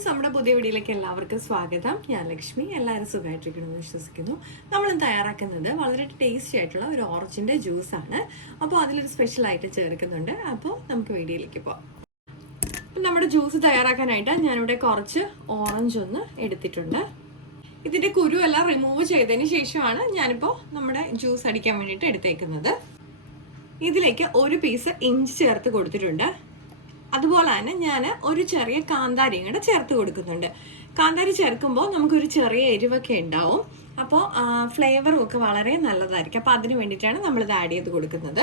Friends, നമ്മുടെ പുതിയ വീഡിയോയിലേക്ക് എല്ലാവർക്കും സ്വാഗതം. ഞാൻ ലക്ഷ്മി. എല്ലാവരും സുഖമായിട്ടിരിക്കണമെന്ന് വിശ്വസിക്കുന്നു. നമ്മൾ തയ്യാറാക്കുന്നത് വളരെ ടേസ്റ്റി ആയിട്ടുള്ള ഒരു ഓറഞ്ചിൻ്റെ ജ്യൂസാണ്. അപ്പോൾ അതിലൊരു സ്പെഷ്യലായിട്ട് ചേർക്കുന്നുണ്ട്. അപ്പോൾ നമുക്ക് വീഡിയോയിലേക്ക് പോകാം. അപ്പം നമ്മുടെ ജ്യൂസ് തയ്യാറാക്കാനായിട്ട് ഞാനിവിടെ കുറച്ച് ഓറഞ്ച് ഒന്ന് എടുത്തിട്ടുണ്ട്. ഇതിൻ്റെ കുരുവെല്ലാം റിമൂവ് ചെയ്തതിന് ശേഷമാണ് ഞാനിപ്പോൾ നമ്മുടെ ജ്യൂസ് അടിക്കാൻ വേണ്ടിയിട്ട് എടുത്തേക്കുന്നത്. ഇതിലേക്ക് ഒരു പീസ് ഇഞ്ചി ചേർത്ത് കൊടുത്തിട്ടുണ്ട്. അതുപോലെ തന്നെ ഞാൻ ഒരു ചെറിയ കാന്താരിയും കൂടെ ചേർത്ത് കൊടുക്കുന്നുണ്ട്. കാന്താരി ചേർക്കുമ്പോൾ നമുക്കൊരു ചെറിയ എരിവൊക്കെ ഉണ്ടാവും. അപ്പോൾ ഫ്ലേവറും ഒക്കെ വളരെ നല്ലതായിരിക്കും. അപ്പോൾ അതിന് വേണ്ടിയിട്ടാണ് നമ്മളിത് ആഡ് ചെയ്ത് കൊടുക്കുന്നത്.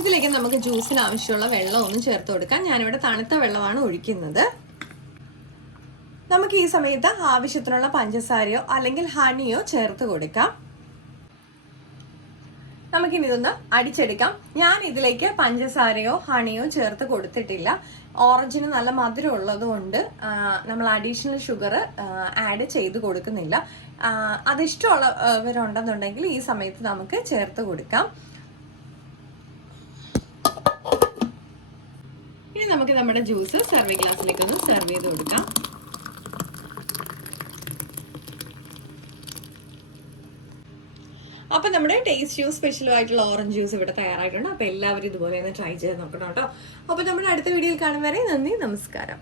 ഇതിലേക്ക് നമുക്ക് ജ്യൂസിന് ആവശ്യമുള്ള വെള്ളം ഒന്ന് ചേർത്ത് കൊടുക്കാം. ഞാനിവിടെ തണുത്ത വെള്ളമാണ് ഒഴിക്കുന്നത്. നമുക്ക് ഈ സമയത്ത് ആവശ്യത്തിനുള്ള പഞ്ചസാരയോ അല്ലെങ്കിൽ ഹണിയോ ചേർത്ത് കൊടുക്കാം. നമുക്കിനി ഇതൊന്ന് അടിച്ചെടുക്കാം. ഞാൻ ഇതിലേക്ക് പഞ്ചസാരയോ ഹണിയോ ചേർത്ത് കൊടുത്തിട്ടില്ല. ഓറഞ്ചിന് നല്ല മധുരം ഉള്ളത് കൊണ്ട് നമ്മൾ അഡീഷണൽ ഷുഗർ ആഡ് ചെയ്ത് കൊടുക്കുന്നില്ല. അതിഷ്ടമുള്ളവരുണ്ടെന്നുണ്ടെങ്കിൽ ഈ സമയത്ത് നമുക്ക് ചേർത്ത് കൊടുക്കാം. ഇനി നമുക്ക് നമ്മുടെ ജ്യൂസ് സെർവിങ് ഗ്ലാസ്സിലേക്ക് ഒന്ന് സെർവ് ചെയ്ത് കൊടുക്കാം. അപ്പം നമ്മുടെ ടേസ്റ്റിയും സ്പെഷ്യലും ആയിട്ടുള്ള ഓറഞ്ച് ജ്യൂസ് ഇവിടെ തയ്യാറായിട്ടുണ്ട്. അപ്പോൾ എല്ലാവരും ഇതുപോലെ ഒന്ന് ട്രൈ ചെയ്ത് നോക്കണം കേട്ടോ. അപ്പോൾ നമ്മുടെ അടുത്ത വീഡിയോയിൽ കാണും വരെ നന്ദി, നമസ്കാരം.